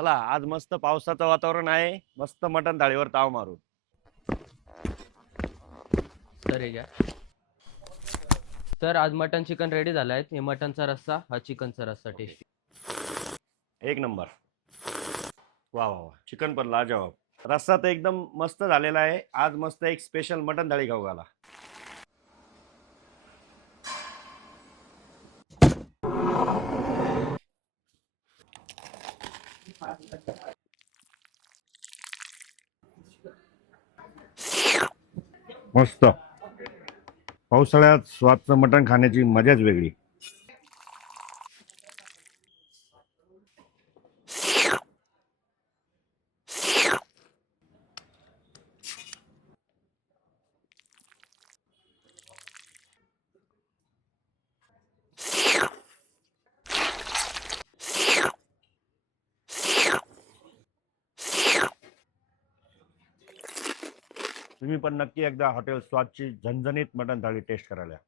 चला आज मस्त पावसाचं वातावरण आहे, मस्त मटण थाळीवर ताव मारू. सर हे घ्या. सर आज मटन चिकन रेडी झालं आहे. हे मटनचा रस्सा, हा चिकनचा रस्सा टेस्टी. एक नंबर. वा वा वा, चिकन पण लाजवाब. रस्सा तर एकदम मस्त झालेला आहे. आज मस्त एक स्पेशल मटण थाळी खाऊ घाला. मस्त. पावसाळ्यात स्वादचं मटण खाण्याची मजाच वेगळी. तुम्ही पण नक्की एकदा हॉटेल स्वादची झणझणीत मटण थाळी टेस्ट करायला या.